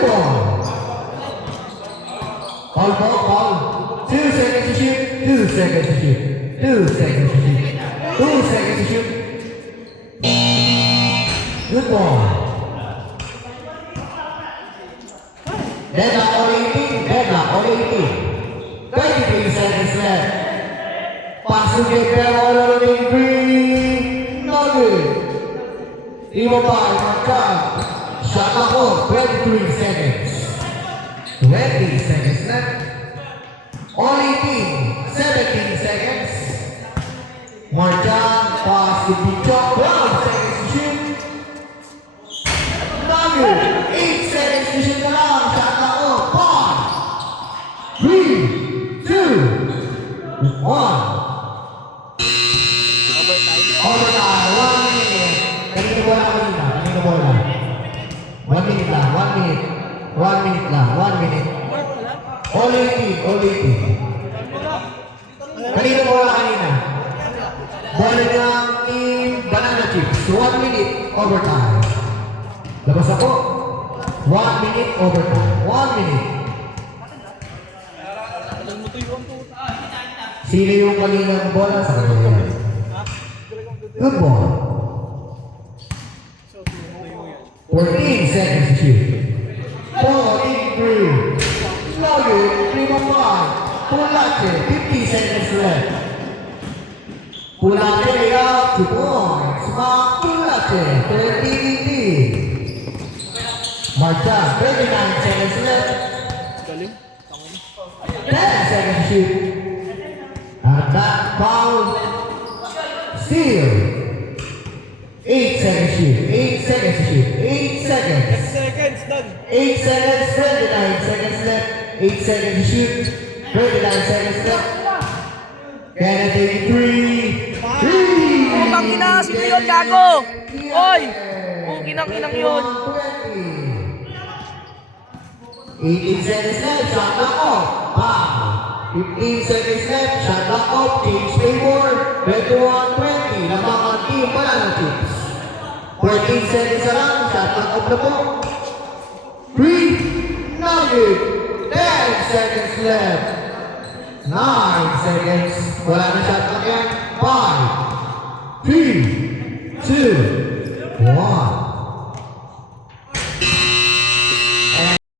Good ball. Ball. 2 seconds to shoot. 2 seconds to shoot. 2 seconds to shoot. 2 seconds to shoot. Good ball. Deadlock on 18. 23 seconds left. Pass to get there all over green. No good. Immobile, Marcel. Shot clock 23 seconds. 20 seconds left. On 18. 17 seconds. Marcel, pass to Bichok. 12 seconds to shoot. No good. 8 seconds to shoot na lang. Shot clock 5, 3, 2, 1. Overtime, 1 minute. Kanina bola. 1 minute lang. 1 minute. All 18. Kanina bola. Bola ng team Banana Chips. 1 minute overtime. Labas ako. 1 minute overtime. 1 minute. Sino yung kalinang bola sa kanila? Good ball. 14 seconds to shoot. Ball in through. Slogan, 3-1-5. Pulate, 50 seconds left. Pulate out to points. Pulate, 30-80. Marta, 39 seconds left. 10 seconds to shoot. At that foul. Steal. 8 seconds shoot. 8 seconds to shoot. 8 seconds. 10 seconds, done. 8 seconds. 29 seconds left. 8 seconds to shoot. 29 seconds left. Kennedy 3. Putang ina, sino yun, gago? Oy! Kinang yun. 18 seconds left. Shot clock off. 15 seconds left. Shot clock off. Change favor. 21-20. Lamang ang team Banana Chips. 14 seconds na lang. Shot clock off na po. 3. Nugget. 10 seconds left. 9 seconds. Wala na shot clock yan. 5, 3, 2, 1.